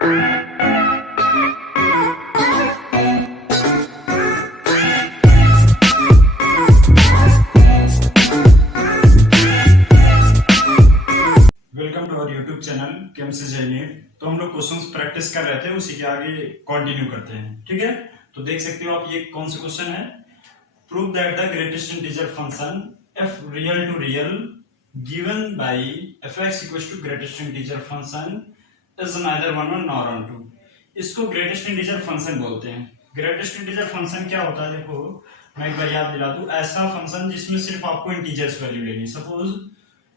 Welcome to our YouTube channel chemistry journey. तो हम लोग क्वेश्चंस प्रैक्टिस कर रहे थे, उसी के आगे कंटिन्यू करते हैं। ठीक है, तो देख सकते हो आप ये कौन सा क्वेश्चन है। Prove that the greatest integer function f real to real given by fx equals to greatest integer function is neither one one nor onto. इसको ग्रेटेस्ट इंटीजर फंक्शन बोलते हैं। ग्रेटेस्ट इंटीजर फंक्शन क्या होता है, देखो मैं एक बार याद दिला दूं। ऐसा फंक्शन जिसमें सिर्फ आपको इंटीजर्स वैल्यू लेनी। सपोज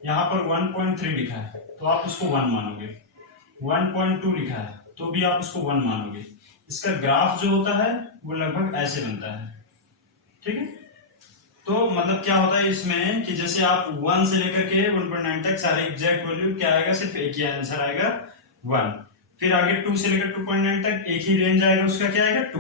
यहाँ पर 1.3 लिखा है तो आप उसको 1 मानोगे, 1.2 लिखा है तो भी आप उसको 1 मानोगे। इसका ग्राफ जो होता है वो लगभग ऐसे बनता है। ठीक है, तो मतलब क्या होता है इसमें कि जैसे आप 1 से लेकर के 1.9 तक सारे एग्जैक्ट वैल्यू क्या आएगा, सिर्फ एक ही आंसर आएगा 1। फिर आगे 2 से लेकर 2.9 तक एक ही रेंज आएगा, उसका क्या आएगा 2।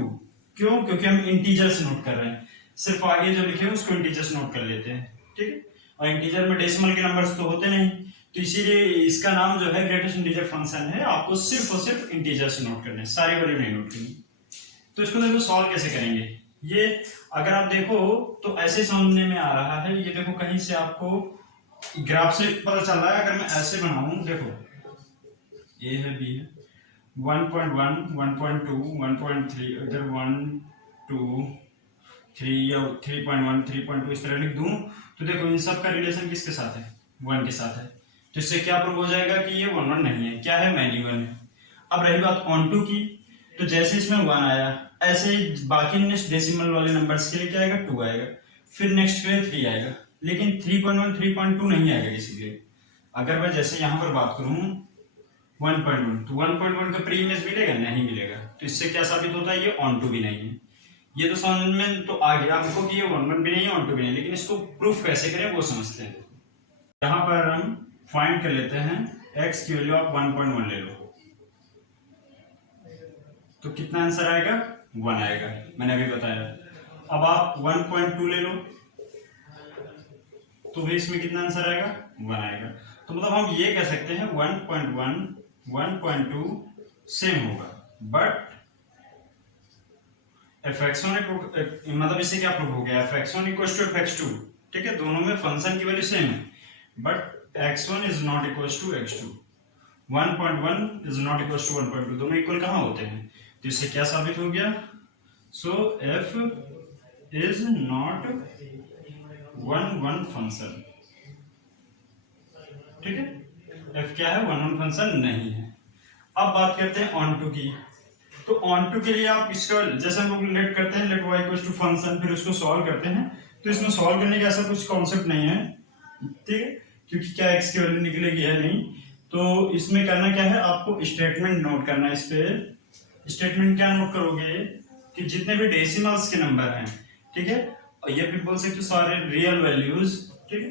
क्यों? क्योंकि हम इंटीजर्स नोट कर रहे हैं, सिर्फ आगे जो लिखे उसको इंटीजर्स नोट कर लेते हैं। ठीक है, और इंटीजर में डेसिमल के नंबर्स तो होते नहीं, तो इसीलिए इसका नाम जो है ग्रेटेस्ट इंटीजर फंक्शन है। आपको सिर्फ और सिर्फ इंटीजर्स नोट करने, सारी वैल्यू नहीं नोट करनी। तो इसको देखो सॉल्व कैसे करेंगे। ये अगर आप देखो तो ऐसे समझने में आ रहा है। ये देखो कहीं से आपको ग्राफ से पता चल रहा है। अगर मैं ऐसे बनाऊं, देखो ए है, बी है, 1.1, 1.2, 1.3, इधर 1, 2, 3 या 3.1, 3.2 इस तरह लिख दूं तो देखो इन सब का रिलेशन किसके साथ है, 1 के साथ है। तो इससे क्या प्रूव हो जाएगा कि ये 1 1 नहीं है, क्या है, मैन्युअल है। अब रही बात ऑन टू की, तो जैसे इसमें 1 आया ऐसे ही बाकी नेक्स्ट डेसिमल वाले नंबर्स के लिए क्या आएगा, 2 आएगा। फिर नेक्स्ट के लिए 3 आएगा, लेकिन 3.1, 3.2 नहीं आएगा किसी के। अगर मैं जैसे यहाँ पर बात करूं 1.1, तो 1.1 का प्री इमेज मिलेगा, नहीं मिलेगा। तो इससे क्या साबित होता है, ये ऑन टू भी नहीं है। ये तो समझ में तो आ गया आपको कि ये 1 1 भी नहीं है, ऑन टू भी नहीं, लेकिन इसको प्रूफ कैसे करें वो समझते हैं। यहाँ पर हम फाइंड कर लेते हैं x की वैल्यू आप 1.1 ले लो, तो कितना आंसर आएगा, 1 आएगा, मैंने अभी बताया। अब आप 1.2 ले लो तो भी इसमें कितना आंसर आएगा, 1 आएगा। तो मतलब हम ये कह सकते हैं 1.1, 1.2 सेम होगा, बट fx1 मतलब इससे क्या प्रूव हो गया, fx1 इक्वल्स टू fx2। ठीक है, दोनों में फंक्शन की वैल्यू सेम है, but x1 is not equals to x2, 1.1 is not equals to 1.2, दोनों इक्वल कहाँ होते हैं। तो इससे क्या साबित हो गया, सो f इज नॉट 1 1 फंक्शन। ठीक है, f क्या है, 1 1 फंक्शन नहीं है। अब बात करते हैं ऑन टू की। तो ऑन टू के लिए आप इसका जैसे हम लोग लेट करते हैं, let y equals to function, फिर उसको सॉल्व करते हैं। तो इसमें सॉल्व करने का ऐसा कुछ कॉन्सेप्ट नहीं है, ठीक है, क्योंकि क्या x की वैल्यू निकलेगी है नहीं। तो इसमें करना क्या है, आपको स्टेटमेंट नोट करना है। इस पे स्टेटमेंट क्या नोट करोगे कि जितने भी डेसिमल्स के नंबर हैं, ठीक है, और ये भी बोल सकते हो सारे रियल वैल्यूज। ठीक है,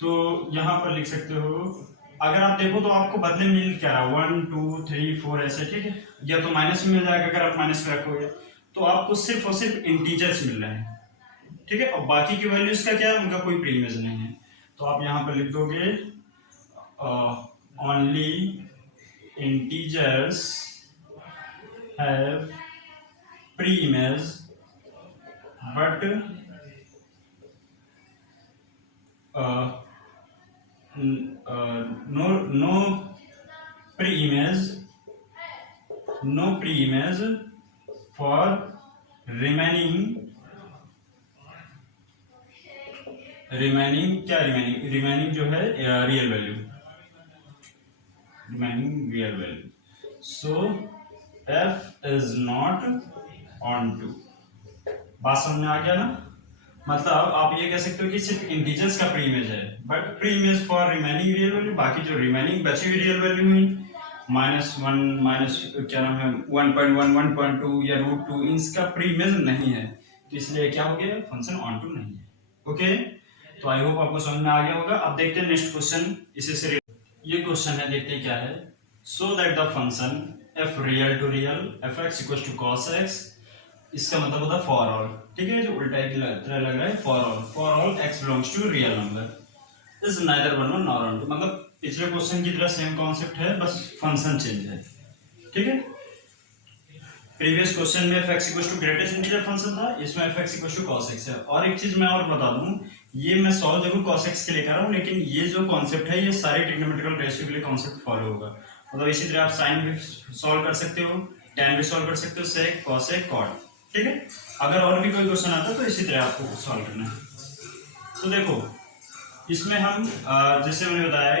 तो यहाँ पर लिख सकते हो, अगर आप देखो तो आपको बदले में मिल क्या रहा, 1 2 3 4 ऐसे। ठीक है, या तो माइनस में मिल जाएगा अगर आप माइनस में रखोगे, तो आपको सिर्फ और सिर्फ इंटीजर्स मिल रहे हैं। ठीक है, और बाकी की वैल्यूज का क्या है, उनका कोई प्री इमेज नहीं है। तो आप यहाँ पर लिख दोगे only integers have pre image but no pre-image for remaining क्या remaining जो है real value, so f is not on to। बात समझ में आ गया ना। मतलब आप ये कह सकते हो कि सिर्फ इंटीजर्स का प्री इमेज है, but pre image for remaining real value, बाकी जो रिमेनिंग बची हुई रियल वैल्यू हुई -1 माइनस क्या नाम है 1.1 1.2 या √2, इनका प्री इमेज नहीं है। तो इसलिए क्या हो गया, फंक्शन ऑन टू नहीं है। ओके, तो आई होप आपको समझ में आ गया होगा। अब देखते हैं नेक्स्ट क्वेश्चन, इसे से ये क्वेश्चन है, देखते हैं क्या है। So that the function f real to real fx equals to cos x, इसका मतलब होता है फॉर ऑल। ठीक है, जो उल्टा ही लग रहा है, for all x belongs to real number is neither 1 1 nor 1 2। मतलब पिछले क्वेश्चन की तरह सेम कॉन्सेप्ट है, बस फंक्शन चेंज है। ठीक है। प्रीवियस क्वेश्चन में f(x) = ग्रेटेस्ट इंटीजर फंक्शन था, इसमें f(x) = cos x है। और एक चीज मैं और बता दूं, ये मैं सॉल्व जरूर cos x के लिए कर रहा हूँ, लेकिन ये जो कॉन्सेप्ट है ये सारे ट्रिग्नोमेट्रिकल रेशियो के लिए कॉन्सेप्ट फॉलो होगा। मतलब इसी तरह आप साइन भी सॉल्व कर सकते हो, tan भी सॉल्व कर सकते हो, sec, cos, cot, ठीक है। अगर और भी कोई क्वेश्चन आता है तो इसी तरह आपको सॉल्व करना है। तो देखो इसमें हम जैसे मैंने बताया,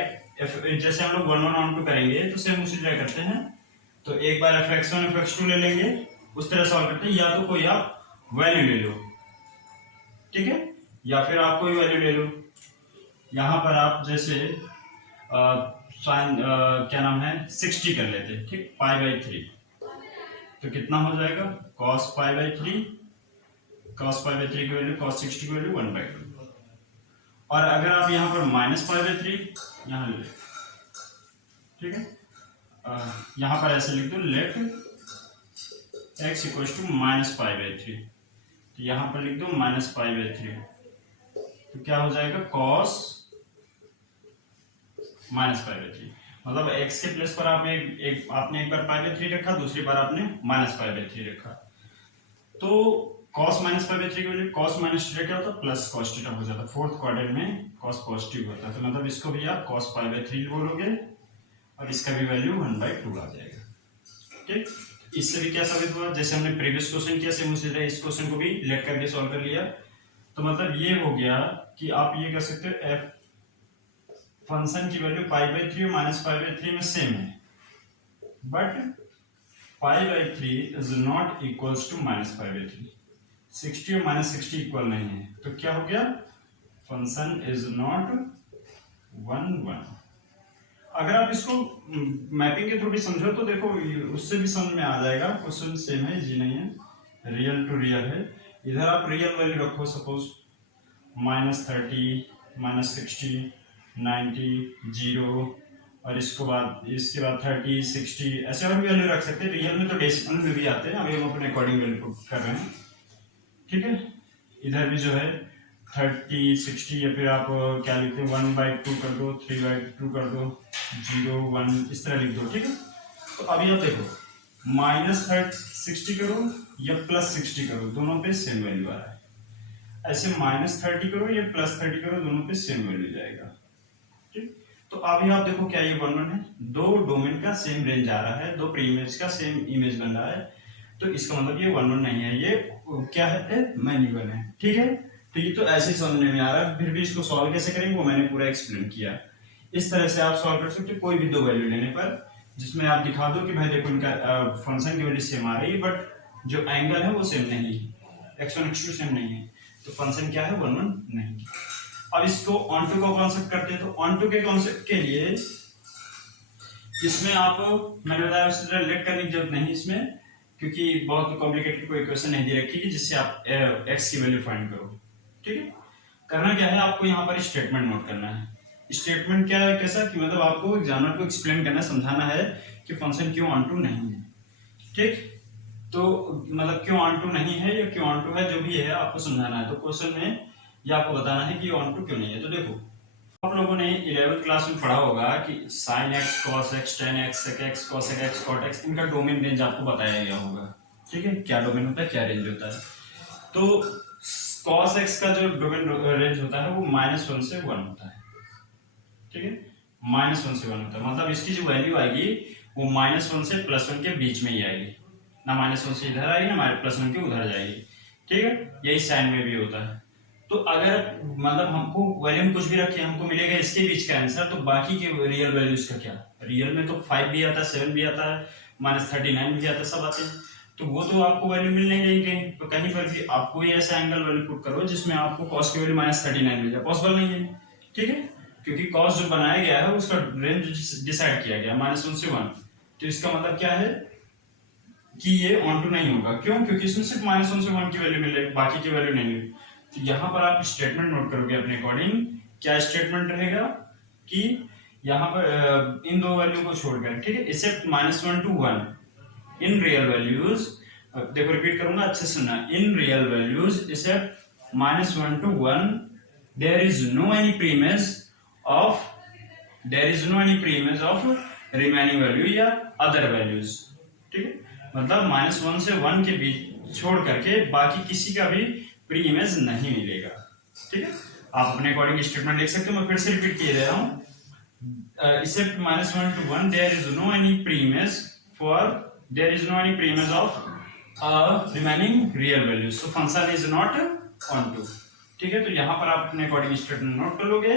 जैसे हम लोग 1 1 on 2 करेंगे तो सेम उसी तरह करते हैं। तो एक बार f(x1) f(x2) ले लेंगे, उस तरह सॉल्व करते हैं। या तो कोई आप वैल्यू ले लो, ठीक है, या फिर आप कोई वैल्यू ले लो। यहाँ पर आप जैसे साइन क्या नाम है 60 कर लेते हैं, ठीक, π/3। तो कितना हो जाएगा cos π/3, cos π/3 की वैल्यू cos 60 की वैल्यू 1/2। और अगर आप यहाँ पर -π/3 यहाँ ले, ठीक है, यहाँ पर ऐसे लिख दो लेट x = -π/3। तो यहाँ पर लिख दो -π/3। तो क्या हो जाएगा cos -π/3। मतलब x के प्लेस पर आपने एक बार π/3 रखा, दूसरी बार आपने -π/3 रखा। तो cos -π/3 की वैल्यू cos -θ क्या होता है प्लस cos θ हो जाता है। फोर्थ क्वाड्रेंट में cos पॉजिटिव होता है, तो मतलब इसको भी आप cos π/3 बोलोगे और इसका भी वैल्यू 1/2 आ जाएगा, ठीक। इससे भी क्या साबित हुआ, जैसे हमने प्रीवियस क्वेश्चन किया सेम उसी तरह इस क्वेश्चन को भी लेट करके सॉल्व कर लिया। तो मतलब ये हो गया कि आप ये कर सकते हो f फंक्शन की वैल्यू π/3 और -π/3 में सेम है, but π/3 is not equals to -π/3। 60 और -60 इक्वल नहीं है, तो क्या हो गया फंक्शन इज नॉट 1 1। अगर आप इसको मैपिंग के थ्रू भी समझो तो देखो उससे भी समझ में आ जाएगा। क्वेश्चन सेम है, जी नहीं है, रियल टू रियल है। इधर आप रियल वैल्यू रखो, सपोज -30, -60, 90, 0, और इसके बाद 30, 60, ऐसे और भी वैल्यू रख सकते हैं। रियल में तो डेसिमल में भी आते हैं, अभी हम अपने अकॉर्डिंग वैल्यू पुट कर रहे हैं, ठीक है। इधर भी जो है 30, 60, या फिर आप क्या लिखते हैं 1/2 कर दो, 3/2 कर दो, 0, 1 इस तरह लिख दो, ठीक है। तो अभी आप देखो -60 करो या +60 करो, दोनों पे सेम वैल्यू आ रहा है। ऐसे -30 करो या +30 करो, दोनों पे सेम वैल्यू जाएगा, ठीक। तो अभी आप देखो क्या ये 1 1 है, दो डोमेन का सेम रेंज आ रहा है, दो प्री इमेज का सेम इमेज बन रहा है। तो इसका मतलब ये 1 1 नहीं है, ये क्या है मैन्युअल है, ठीक है। तो ये तो ऐसे समझने में आ रहा है, फिर भी इसको सॉल्व कैसे करेंगे वो मैंने पूरा एक्सप्लेन किया। इस तरह से आप सॉल्व कर सकते हो कोई भी दो वैल्यू लेने पर, जिसमें आप दिखा दो कि भाई देखो इनका फंक्शन की वैल्यू सेम आ रही है, बट जो एंगल है वो सेम नहीं है, x1 x2 सेम नहीं है, तो फंक्शन क्या है 1 1 नहीं। अब इसको ऑन टू को कॉन्सेप्ट करते हैं। तो ऑन टू के कॉन्सेप्ट के लिए इसमें आप मैंने बताया उसी तरह लेट करने की जरूरत नहीं इसमें, क्योंकि बहुत कॉम्प्लिकेटेड कोई इक्वेशन नहीं दे रखी है जिससे आप x की वैल्यू फाइंड करो, ठीक है। करना क्या है, आपको यहाँ पर स्टेटमेंट नोट करना है। स्टेटमेंट क्या है, कैसा कि मतलब आपको एग्जामिनर को एक्सप्लेन करना, समझाना है कि फंक्शन क्यों ऑन टू नहीं है, ठीक। तो मतलब क्यों ऑन टू नहीं है या क्यों ऑन टू है, जो भी है आपको समझाना है। तो क्वेश्चन में ये आपको बताना है कि ऑन टू क्यों नहीं है। तो देखो आप लोगों ने 11th क्लास में पढ़ा होगा कि sin x, cos x, tan x, sec x, cosec x, cot x, इनका डोमेन रेंज आपको बताया गया होगा, ठीक है। क्या डोमेन होता है, क्या रेंज होता है। तो cos x का जो डोमेन रेंज होता है वो -1 से 1 होता है, ठीक है। -1 से 1 होता है, मतलब इसकी जो वैल्यू आएगी वो -1 से +1 के बीच में ही आएगी, ना -1 से इधर आएगी ना +1 के उधर जाएगी, ठीक है। यही साइन में भी होता है। तो अगर मतलब हमको वैल्यू में कुछ भी रखे, हमको मिलेगा इसके बीच का आंसर, तो बाकी के रियल वैल्यूज का क्या, रियल में तो 5 भी आता है, 7 भी आता है, -39 भी आता है, सब आते हैं। तो वो तो आपको वैल्यू मिल नहीं जाएगी कहीं, तो कहीं पर भी आपको ये ऐसा एंगल वैल्यू पुट करो जिसमें आपको cos की वैल्यू -39 मिल जाए, पॉसिबल नहीं है, ठीक है। क्योंकि cos जो बनाया गया है उसका रेंज डिसाइड किया गया -1 से 1, तो इसका मतलब क्या है कि ये ऑन टू नहीं होगा। क्यों, क्योंकि इसमें सिर्फ -1 से 1 की वैल्यू मिल रही है, बाकी की वैल्यू नहीं मिली। तो यहाँ पर आप स्टेटमेंट नोट करोगे अपने अकॉर्डिंग। क्या स्टेटमेंट रहेगा कि यहाँ पर इन दो वैल्यू को छोड़कर, ठीक है, except -1 to 1 in real values, देखो रिपीट करूंगा अच्छे से सुनना, in real values except -1 to 1 there is no any premise of remaining value या अदर वैल्यूज, मतलब -1 से 1 के बीच छोड़ करके बाकी किसी का भी प्री इमेज नहीं मिलेगा। ठीक है, आप अपने अकॉर्डिंग स्टेटमेंट लिख सकते हो। मैं फिर से रिपीट किए दे रहा हूँ, except -1 to 1 there is no any preimage for there is no any preimage of remaining real values, so function is not onto। ठीक है, तो यहाँ पर आप अपने अकॉर्डिंग स्टेटमेंट नोट कर लोगे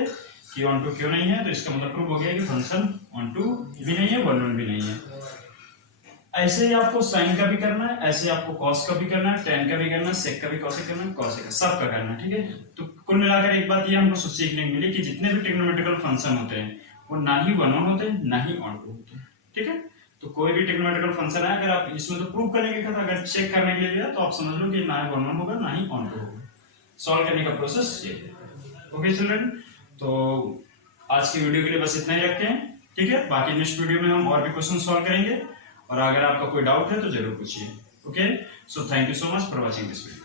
कि onto क्यों नहीं है, तो इसका मतलब प्रूव हो गया कि फंक्शन onto भी नहीं है, वन भी नहीं है। ऐसे ही आपको साइन का भी करना है, ऐसे आपको कॉस का भी करना है, टेन का भी करना है, सेक का भी कॉसेक करना है, कॉसेक का सबका करना है। ठीक है, तो कुल मिलाकर एक बात ये हमको सीखने को मिली कि जितने भी ट्रिग्नोमेट्रिकल फंक्शन होते हैं वो ना ही वन ऑन होते हैं ना ही ऑन टू होते हैं। ठीक है, तो कोई भी ट्रिग्नोमेट्रिकल फंक्शन है, अगर आप इसमें तो प्रूव करने के लिए अगर चेक करने के लिए दिया तो आप समझ लो कि ना ही वन ऑन होगा ना ही ऑन टू होगा। सॉल्व करने का प्रोसेस ये है। ओके चिल्ड्रन, तो आज की वीडियो के लिए बस इतना ही रखते हैं। ठीक है, बाकी नेक्स्ट वीडियो में हम और भी क्वेश्चन सॉल्व करेंगे, और अगर आपका कोई डाउट है तो जरूर पूछिए। Okay, so thank you so much for watching this video.